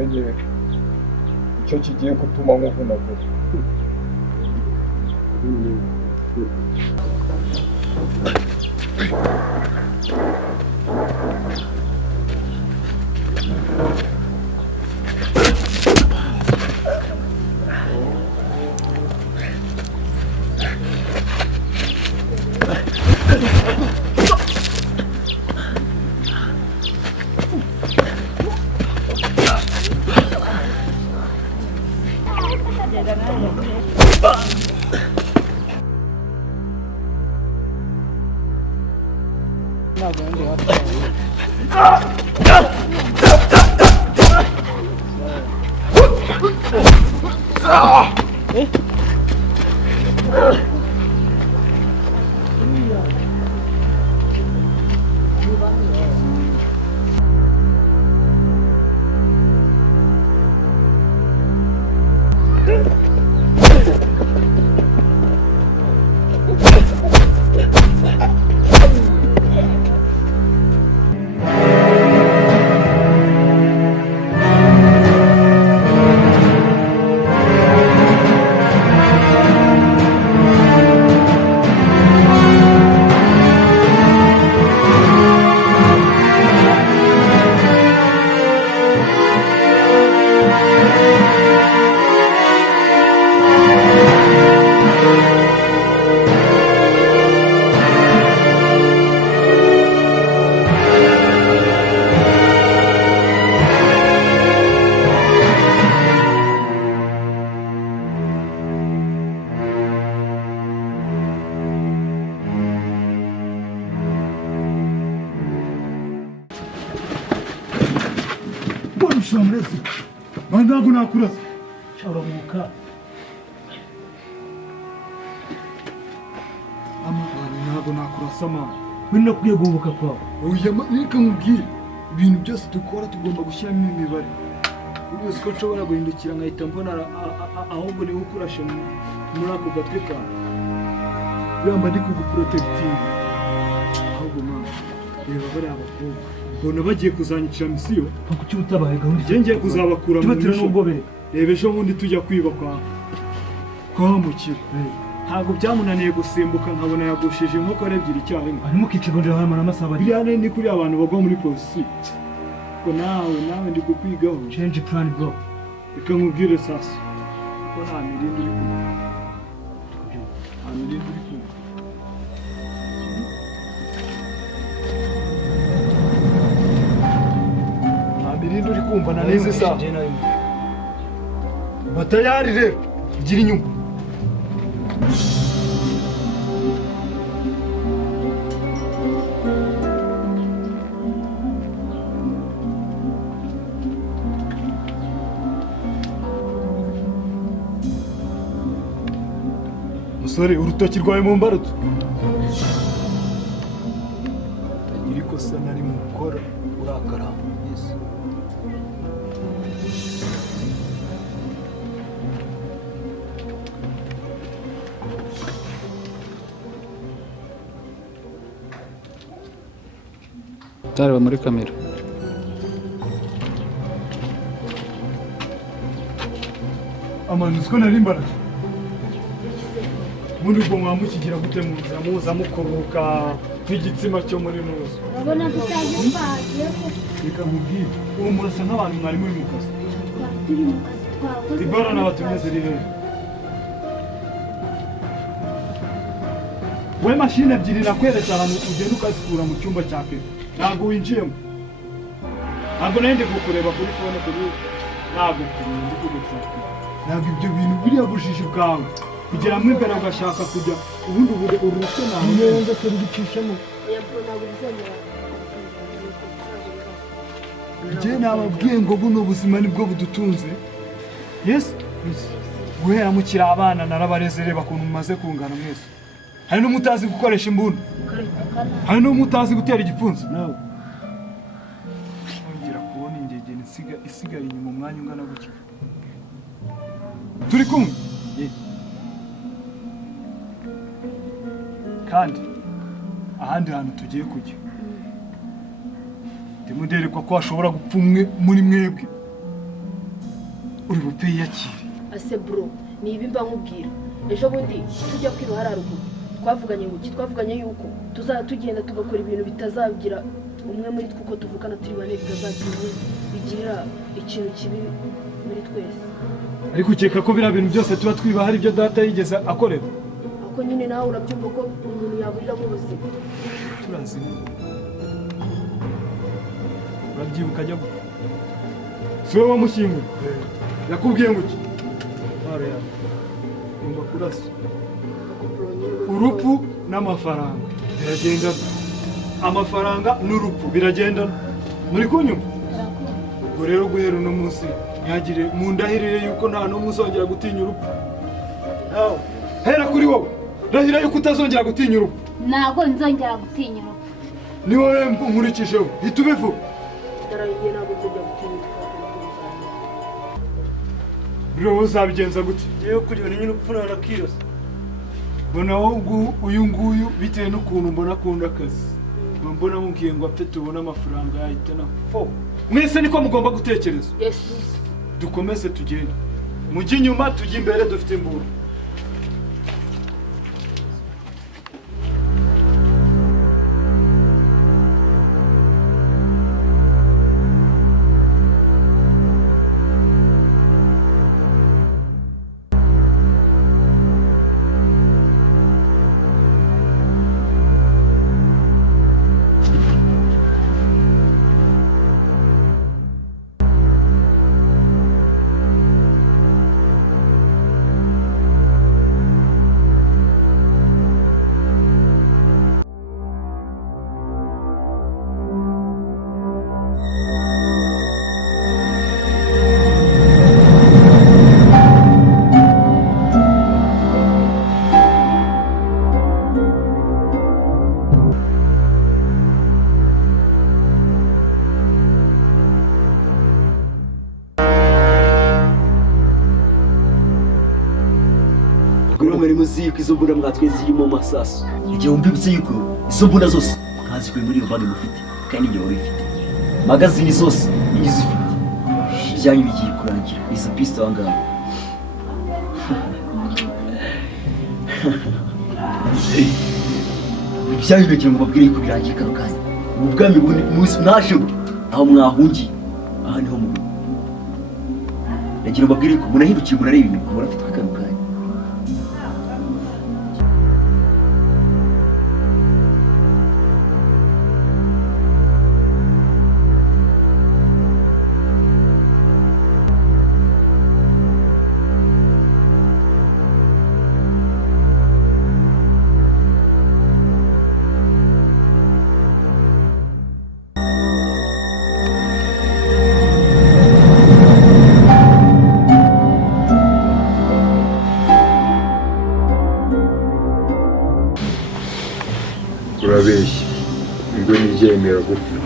utamenyera icyo kigiye gutuma nkuvunagura. Şamresi. Ben daha buna kurası. Çavramuka. Ama bana buna kurası ama. Ben ne kuyuya gobuka kwa. Oya reka nkubwire. Ibintu byose dukora tugomba gushyiramo imibare. Uriyo ko nshobora guhindukira nkahita mbona ahubwo ni ukurashe muri ako gatwe kawe. Yamba ndi kuguprotectinga. Ahubwo mama. Reba bariya abakobwa. Bona bagiye kuzanyicira misiyo kuki utabaye gahunda ngiye kuzabakura mu ngobere. Reba ejo bundi tujya kwiba kwa mukira. Ntabwo byamunaniye gusimbuka nkabona yagushije inkoko ebyiri icyarimwe. Arimo kikigo nje hamara amasaha bari. Biriya ni kuri abantu bagwa muri polisi. Ko nawe ndi kukwigaho. Change plan bro. Reka nkubwire sasa. Ko nta mirindi uri kumwe. Nta mirindi uri kumwe. Mirindi uri kumva na neza isa. Batayari rero. Gira inyuma. Musore urutoki rwawe mu mbarutso. Iri kosa nari mu gukora urakara. Yes. Tareba muri kamera. Amani usko nari mbara. Muri ubwo mwamukigira gute mu nzira muza mukuruka nk'igitsima cyo muri nuzo. Urabona tutagiye ko Reka nkubwire. Uwo murasa nk'abantu mwari muri mu kazi. turi mu kazi twakoze. Ibara n'abatumye ziri he. We mashine ebyiri nakweretse ahantu ugenda ukazikura mu cyumba cya Kevin. Ntabwo winjiyemo. Ntabwo nende kukureba kuri phone kuri ntabwo ndi kugushaka. Ntabwo ibyo bintu biriya bujiji bwawe. Kugera mu imbere ugashaka kujya ubundi uruse nawe. Nyenze turi gucishamo. Je nababwiye ngo buno buzima nibwo budutunze. Yes? Guhera mukira abana narabareze reba kuntu mumaze kungana mwese. Hari n'umutazi gukoresha imbunda. Hari n'umutazi gutera igipfunsi. Nawe. Ongera kubona ingegene isigara inyuma umwanya ungana gutyo. Turi kumwe? Kandi ahandi hantu tugiye kujya. Ndimuderekwa ko hashobora gupfa umwe muri mwebwe. uri bupe yakire. ase bro ni ibi mba nkubwira ejo bundi tujya kwiba hararuguru twavuganye yuko tugenda tugakora ibintu bitazagira umwe muri twe uko tuvukana turi bane bigirira ikintu kibi muri twese. Ariko ukeka ko biriya bintu byose tuba twiba hari ibyo data yigeze akorera? Ako nyine nawe urabyumva ko umuntu yaburira mu buzima. Turazi urabyibuka ajya gupfa si wowe wamushyinguye yakubwiye ngo iki? Ugomba kurasa urupfu n'amafaranga biragendana, amafaranga n'urupfu biragendana, muri kunyumva? Ubwo rero guhera uno munsi ntihagire mundahirire yuko nta n'umwe uzongera gutinya urupfu. Hera kuri wowe ndahira yuko utazongera gutinya urupfu. Ntabwo nzongera gutinya urupfu. Ni wowe nkurikijeho hita ubivuga. Ndarahiye ntabwo nzongera gutinya urupfu. Bro uzabigenza gute? Yewe kuri nyine urupfu narakirose. Mbona uyu nguyu bitewe n'ukuntu mbona akunda akazi. Mbona mubwiye ngo apfe tubone amafaranga yahitana. Mwese niko mugomba gutekereza. Yes. Dukomeze tugende. Mujye inyuma tujye imbere dufite imburu. Mwari muzi ko izo mbunda mwatwe zirimo amasasu. Igihe umbibutse yuko izo mbunda zose nkazikuye muri iyo bandi mufite kandi igihe wari ufite magazini zose iyo zifite ibyanyu bigiye kurangira izo piste wangaho. Ibyanyu bigiye ngo babwire yuko birangiye kano kanya. Ubu bwami mwaje aho mwahungiye aha niho mu nagira babwire ko munahindukiye munareba ibintu mubona afite kano kanya. Urabeshya ngo niryemera gupfa.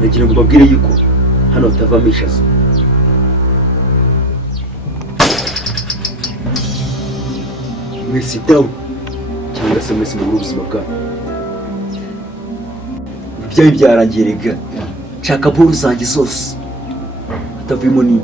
Nagira ngo babwire yuko hano utavamo ishazo. Mwese dawe cyangwa se mwese mu buzima bwawe. Ibyawe byarangiye rega. Nshaka buru zanjye zose. Atavuyemo ni